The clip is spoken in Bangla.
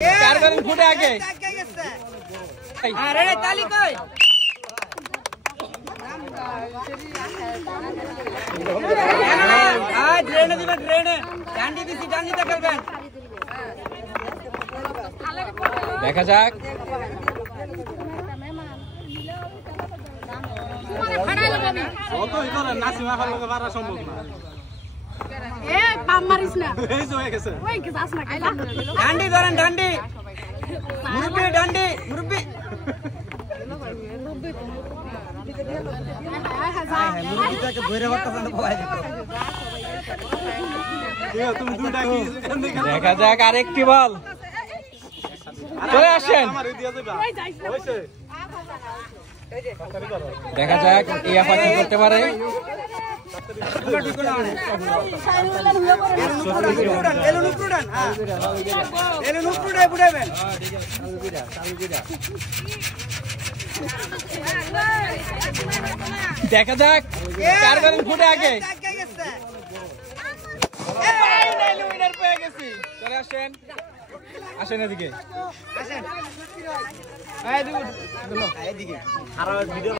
ফুটে আগে আরে তালি কই ট্রেনে দিবে ট্রেনে ডান্ডি দিছি ডান্ডিতে খেলবেন দেখা যাক ডান্ডি ধরেন ডান্ডি মুরব্বি ডান্ডি মুরব্বি দেখা যাক আরেকটি বল চলে আসেন দেখা যাক এই আপা কি করতে পারে দেখা যাক কার বেলুন ফুটে আগে চলে আসেন আসেন এদিকে